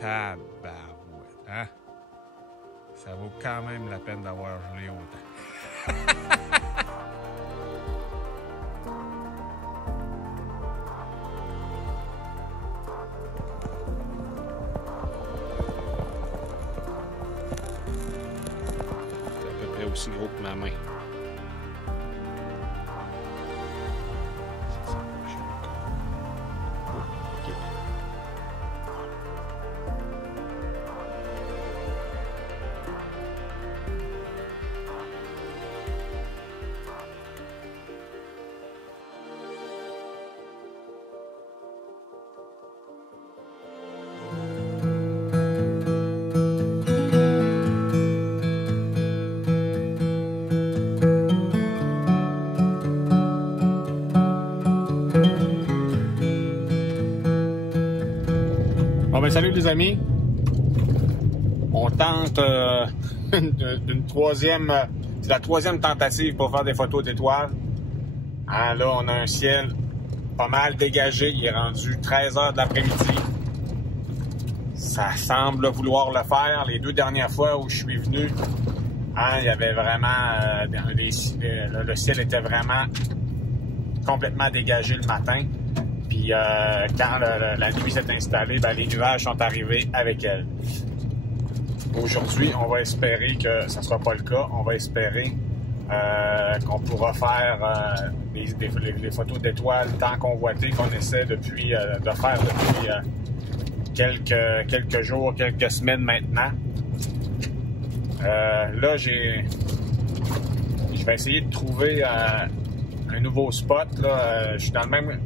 Tabarouette, hein? Ça vaut quand même la peine d'avoir gelé autant. C'est à peu près aussi gros que ma main. Bon ben salut les amis, on tente d'une troisième, c'est la troisième tentative pour faire des photos d'étoiles. Hein, là on a un ciel pas mal dégagé, il est rendu 13 h de l'après-midi. Ça semble vouloir le faire. Les deux dernières fois où je suis venu, hein, il y avait vraiment, le ciel était vraiment complètement dégagé le matin. Puis quand la nuit s'est installée, ben, les nuages sont arrivés avec elle. Aujourd'hui, on va espérer que ça ne sera pas le cas. On va espérer qu'on pourra faire les photos d'étoiles tant convoitées qu'on essaie de faire depuis quelques jours, quelques semaines maintenant. Là, je vais essayer de trouver un nouveau spot. Là. Je suis dans le même...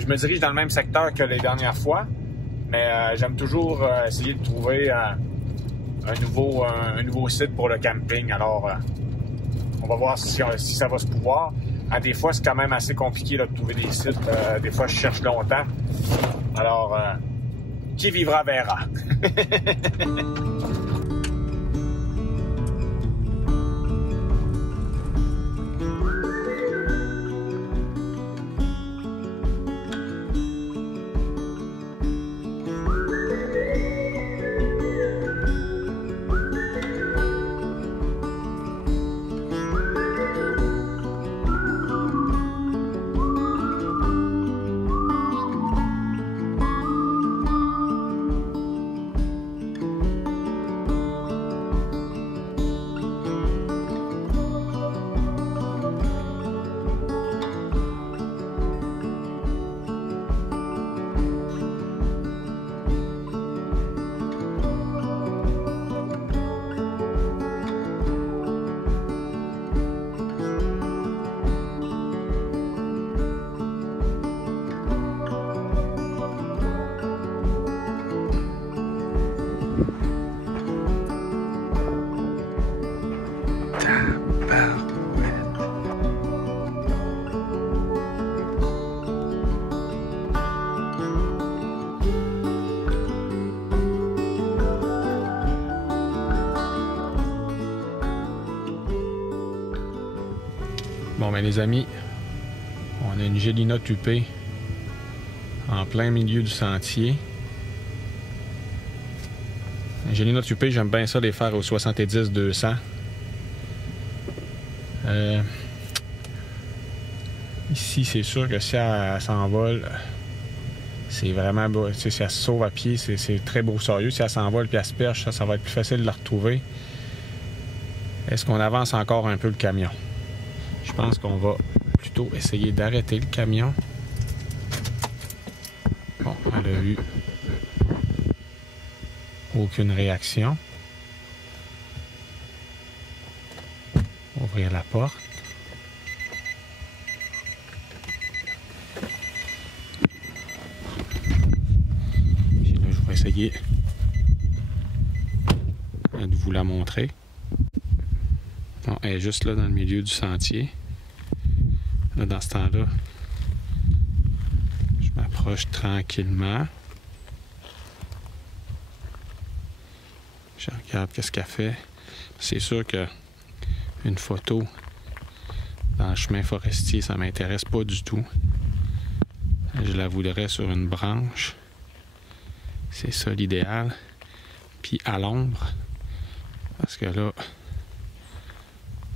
Je me dirige dans le même secteur que les dernières fois, mais j'aime toujours essayer de trouver un nouveau site pour le camping. Alors, on va voir si ça va se pouvoir. Des fois, c'est quand même assez compliqué là, de trouver des sites. Des fois, je cherche longtemps. Alors, qui vivra verra. Bon ben les amis, on a une Gélina tupée en plein milieu du sentier. Une Gélina tupée, j'aime bien ça les faire au 70-200. Ici, c'est sûr que si elle s'envole, c'est vraiment beau. Si elle se sauve à pied, c'est très beau sérieux. Si elle s'envole et elle se perche, ça va être plus facile de la retrouver. Est-ce qu'on avance encore un peu le camion? Je pense qu'on va plutôt essayer d'arrêter le camion. Bon, elle a eu aucune réaction. Ouvrir la porte. Puis là, je vais essayer de vous la montrer. Bon, elle est juste là dans le milieu du sentier. Là, dans ce temps-là, je m'approche tranquillement. Je regarde qu'est-ce qu'elle fait. C'est sûr que une photo dans le chemin forestier, ça m'intéresse pas du tout. Je la voudrais sur une branche C'est ça l'idéal. Puis à l'ombre, parce que là,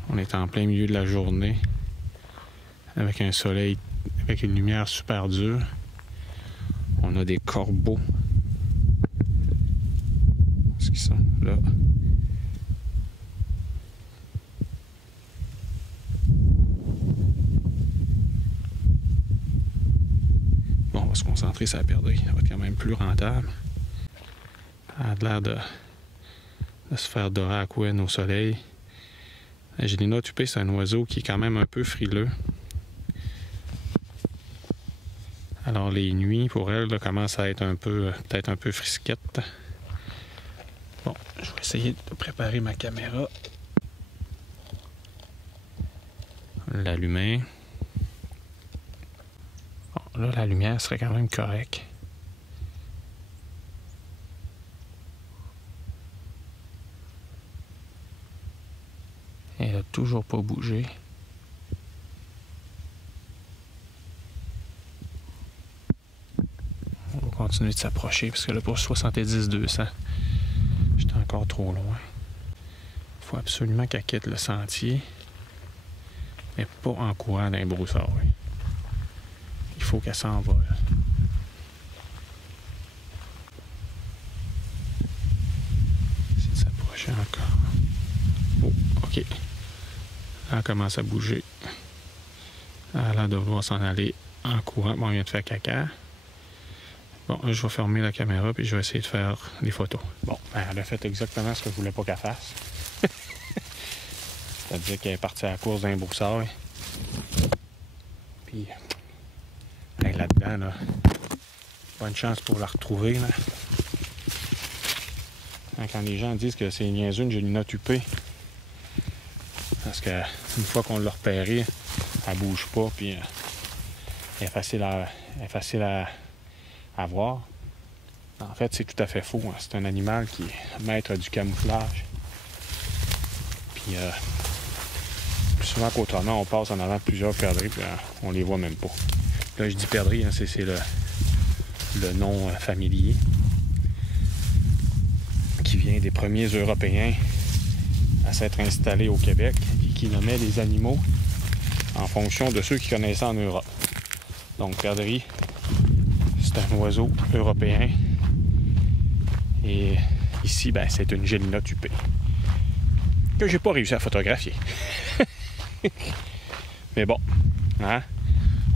on est en plein milieu de la journée, avec un soleil, avec une lumière super dure. On a des corbeaux. Où est-ce qu'ils sont? Là. Bon, on va se concentrer sur la perdrix. Ça va être quand même plus rentable. Ça a l'air de se faire dorer à couenne au soleil. La Gélina tupée, c'est un oiseau qui est quand même un peu frileux. Alors les nuits, pour elle, là, commencent à être un peu, peut-être un peu frisquettes. Bon, je vais essayer de préparer ma caméra. L'allumer. Bon, là, la lumière serait quand même correcte. Elle n'a toujours pas bougé. On va continuer de s'approcher parce que là, pour 70-200, j'étais encore trop loin. Il faut absolument qu'elle quitte le sentier, mais pas en courant dans les broussailles. Il faut qu'elle s'envole. Essayer de s'approcher encore. Oh, OK. Elle commence à bouger. Elle a l'air de vouloir s'en aller en courant. Bon, on vient de faire caca. Bon, là, je vais fermer la caméra puis je vais essayer de faire des photos. Bon, ben, elle a fait exactement ce que je voulais pas qu'elle fasse. C'est-à-dire qu'elle est partie à la course d'un broussaille. Puis, ben, là-dedans, là, bonne chance pour la retrouver. Là. Quand les gens disent que c'est niaiseux une Gélina tupée, parce qu'une fois qu'on l'a repérée, elle bouge pas, puis elle est facile à voir. En fait, c'est tout à fait faux. Hein. C'est un animal qui est maître du camouflage. Puis, plus souvent qu'autrement, on passe en avant de plusieurs perdrix, puis on les voit même pas. Là, je dis perdrix, hein, c'est le nom familier qui vient des premiers Européens à s'être installés au Québec et qui nommaient les animaux en fonction de ceux qui connaissaient en Europe. Donc, perdrix, c'est un oiseau européen. Et ici, ben, c'est une Gélina tupée que j'ai pas réussi à photographier. Mais bon, hein?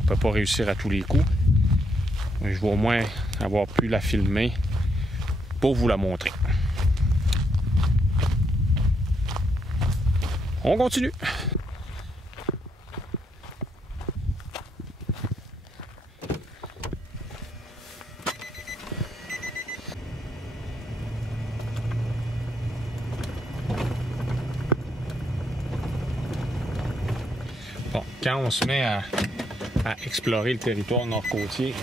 On peut pas réussir à tous les coups. Je vais au moins avoir pu la filmer pour vous la montrer. On continue. Bon, quand on se met à explorer le territoire nord-côtier,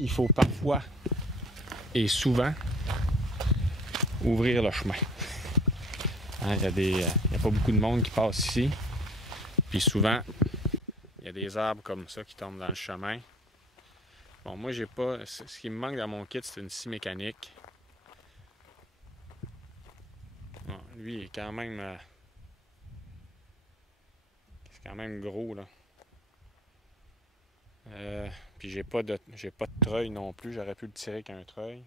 il faut parfois et souvent ouvrir le chemin. Hein, il y a pas beaucoup de monde qui passe ici. Puis souvent, il y a des arbres comme ça qui tombent dans le chemin. Bon, moi, j'ai pas... Ce qui me manque dans mon kit, c'est une scie mécanique. Bon, lui, il est quand même... c'est quand même gros, là. Puis j'ai pas de treuil non plus. J'aurais pu le tirer avec un treuil.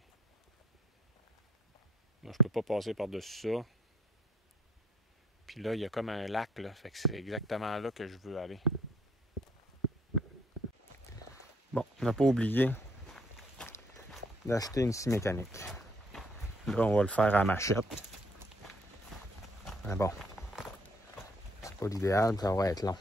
Là, je peux pas passer par-dessus ça. Puis là, il y a comme un lac, là. Fait que c'est exactement là que je veux aller. Bon, on n'a pas oublié d'acheter une scie mécanique. Là, on va le faire à machette. Mais bon, c'est pas l'idéal, ça va être long.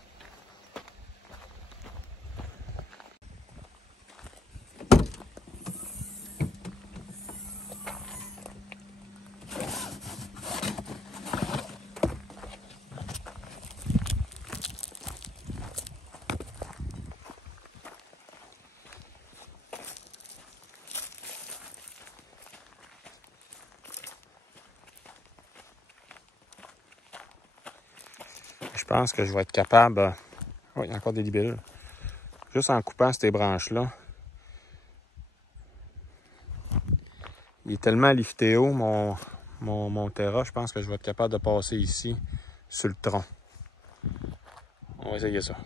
Je pense que je vais être capable... Oh, il y a encore des libellules. Juste en coupant ces branches-là, Il est tellement lifté haut, mon Terra, je pense que je vais être capable de passer ici, sur le tronc. On va essayer ça.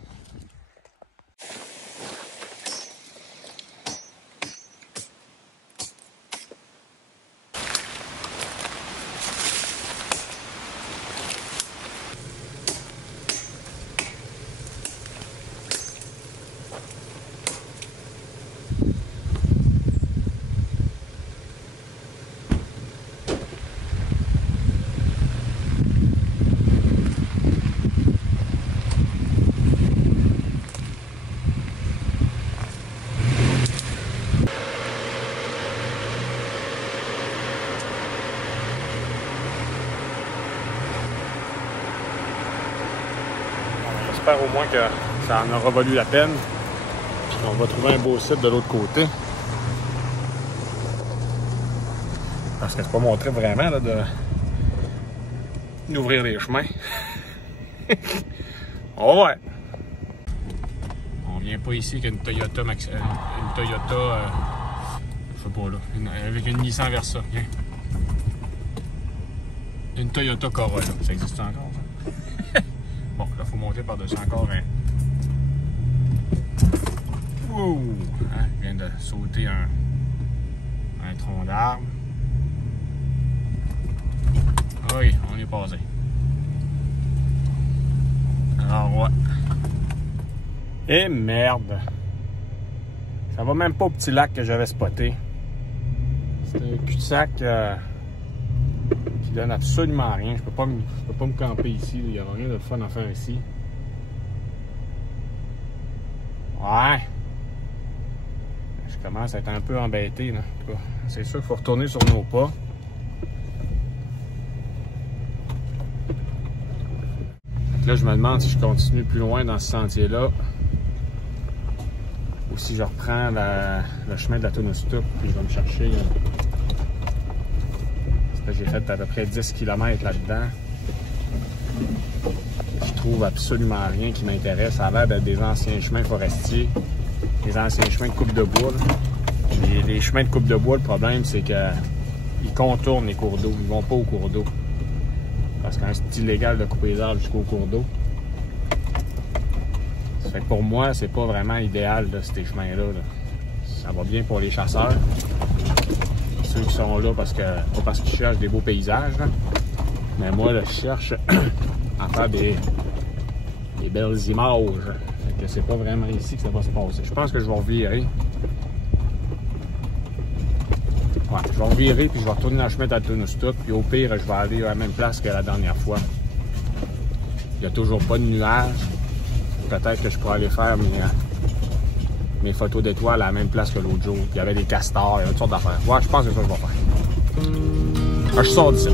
J'espère au moins que ça en aura valu la peine. On va trouver un beau site de l'autre côté. Parce que c'est pas mon trip vraiment là, d'ouvrir les chemins. On va voir. On vient pas ici avec une Toyota je sais pas là, avec une Nissan Versa. Viens. Une Toyota Corolla, ça existe encore ça? Bon, là, il faut monter par-dessus encore un... Wow! Hein, je viens de sauter un tronc d'arbre. Oui, on est passé. Alors, ouais. Et merde! Ça va même pas au petit lac que j'avais spoté. C'est un cul-de-sac qui donne absolument rien. Je peux pas me camper ici. Il n'y aura rien de fun à faire ici. Ouais. Je commence à être un peu embêté. C'est sûr qu'il faut retourner sur nos pas. Là, je me demande si je continue plus loin dans ce sentier-là ou si je reprends le chemin de la Tonostoup puis je vais me chercher. J'ai fait à peu près 10 km là-dedans. Je trouve absolument rien qui m'intéresse. Ça a l'air d'être des anciens chemins forestiers, des anciens chemins de coupe de bois. Les chemins de coupe de bois, le problème, c'est qu'ils contournent les cours d'eau. Ils vont pas au cours d'eau. Parce que c'est illégal de couper les arbres jusqu'au cours d'eau. Ça fait que pour moi, c'est pas vraiment idéal, là, ces chemins-là. Ça va bien pour les chasseurs. Ceux qui sont là pas parce qu'ils cherchent des beaux paysages, là. Mais moi, là, je cherche à faire des belles images. Fait que c'est pas vraiment ici que ça va se passer. Je pense que je vais revirer. Ouais, je vais revirer puis je vais retourner dans le chemin de la Tonostoup. Puis au pire, je vais aller à la même place que la dernière fois. Il n'y a toujours pas de nuages. Peut-être que je pourrais aller faire mes photos d'étoiles à la même place que l'autre jour. Il y avait des castors, il y avait toutes sortes d'affaires. Ouais, je pense que c'est ça que je vais faire. Je sors d'ici.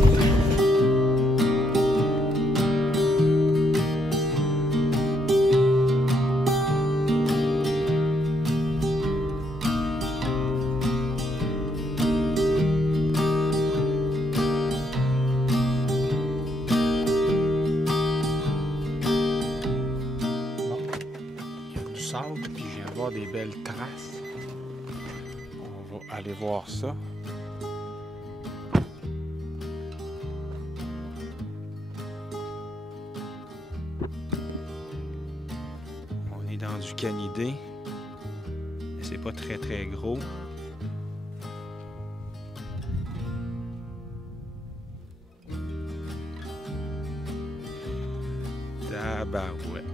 Puis je viens de voir des belles traces. On va aller voir ça. On est dans du canidé. C'est pas très très gros. Tabarouette.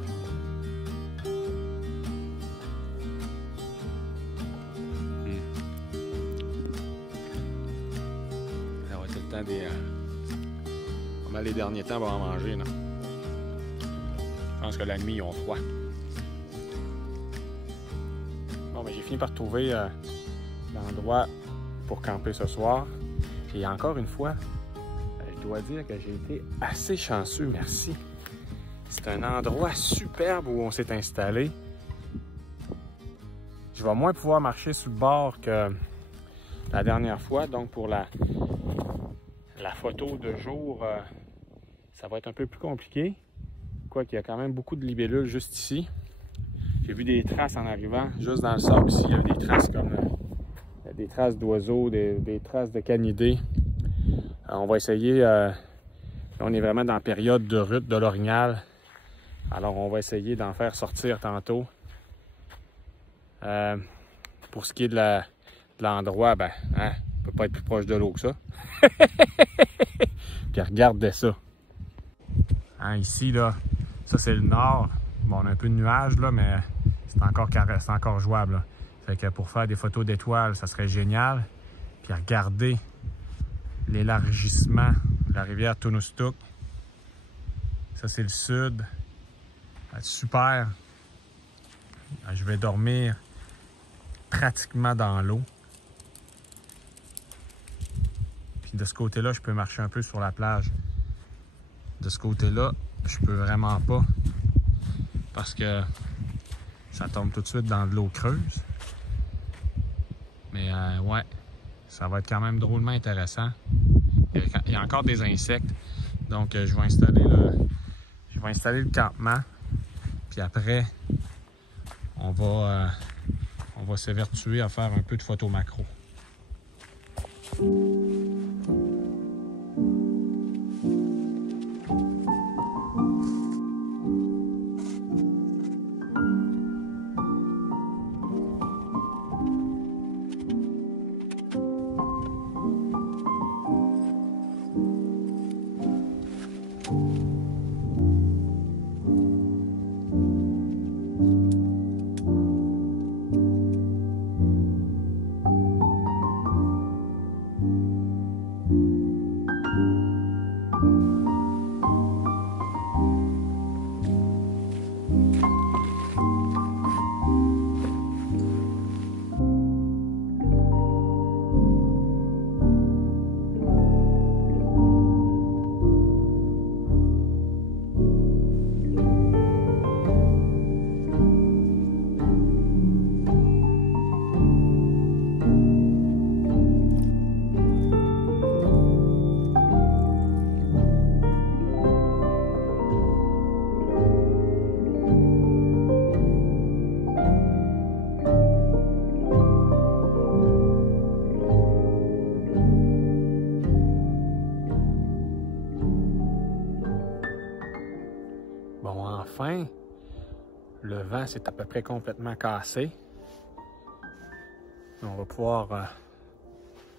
Comment les derniers temps, on va en manger, là. Je pense que la nuit, ils ont froid. Bon, ben j'ai fini par trouver l'endroit pour camper ce soir. Et encore une fois, je dois dire que j'ai été assez chanceux, merci. C'est un endroit superbe où on s'est installé. Je vais moins pouvoir marcher sur le bord que la dernière fois, donc pour la photo de jour, ça va être un peu plus compliqué. Quoiqu'il y a quand même beaucoup de libellules juste ici. J'ai vu des traces en arrivant, juste dans le sable ici, il y avait des traces comme des traces d'oiseaux, des traces de canidés. On va essayer, là, on est vraiment dans la période de rut de l'orignal. Alors on va essayer d'en faire sortir tantôt. Pour ce qui est de l'endroit, ben, hein, on peut pas être plus proche de l'eau que ça. Puis regardez ça. Hein, ici, là, ça c'est le nord. Bon, on a un peu de nuages, là, mais c'est encore jouable, là. Fait que pour faire des photos d'étoiles, ça serait génial. Puis regardez l'élargissement de la rivière Tunustaq. Ça, c'est le sud. Super. Je vais dormir pratiquement dans l'eau. Puis de ce côté-là, je peux marcher un peu sur la plage. De ce côté-là, je peux vraiment pas. Parce que ça tombe tout de suite dans de l'eau creuse. Mais ouais, ça va être quand même drôlement intéressant. Il y a encore des insectes. Donc je vais installer le campement. Puis après, on va s'évertuer à faire un peu de photos macro. Bon, enfin, le vent s'est à peu près complètement cassé. On va pouvoir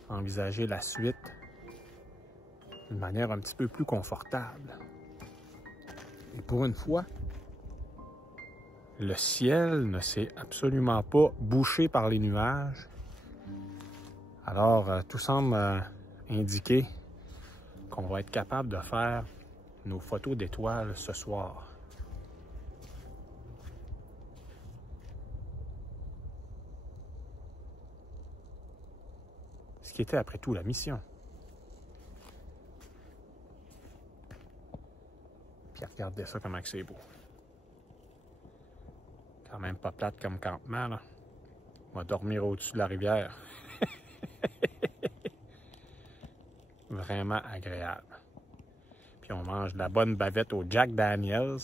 envisager la suite d'une manière un petit peu plus confortable. Et pour une fois, le ciel ne s'est absolument pas bouché par les nuages. Alors, tout semble indiquer qu'on va être capable de faire nos photos d'étoiles ce soir. Ce qui était après tout la mission. Puis regardez ça comment c'est beau. Quand même pas plate comme campement, là. On va dormir au-dessus de la rivière. Vraiment agréable. Puis on mange de la bonne bavette au Jack Daniels.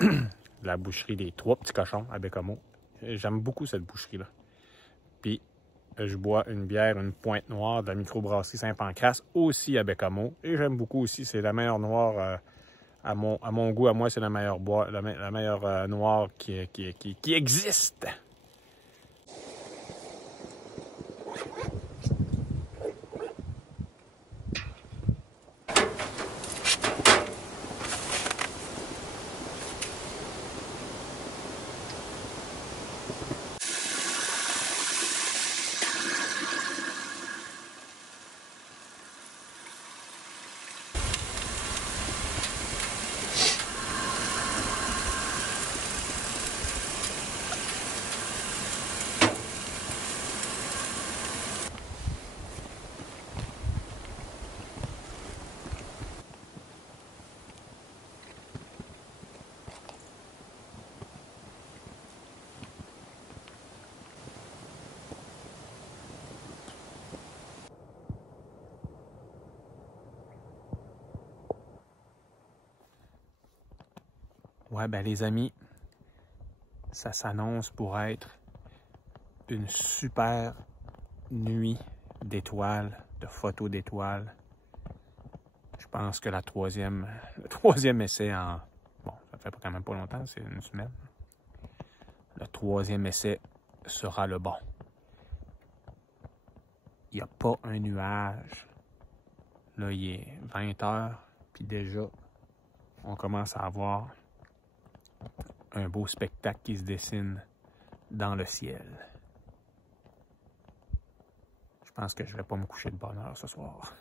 De la boucherie des Trois Petits Cochons à Baie-Comeau. J'aime beaucoup cette boucherie-là. Puis je bois une bière, une Pointe Noire de la microbrasserie Saint-Pancras, aussi à Baie-Comeau. Et j'aime beaucoup aussi, c'est la meilleure noire, à mon goût, à moi, c'est la meilleure noire qui existe. Ouais, ben les amis, ça s'annonce pour être une super nuit d'étoiles, de photos d'étoiles. Je pense que le troisième essai en... Bon, ça fait quand même pas longtemps, c'est une semaine. Le troisième essai sera le bon. Il n'y a pas un nuage. Là, il est 20 h, puis déjà, on commence à avoir un beau spectacle qui se dessine dans le ciel. Je pense que je vais pas me coucher de bonne heure ce soir.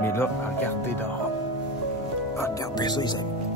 Mais là, regardez dehors. Regardez ça, les amis.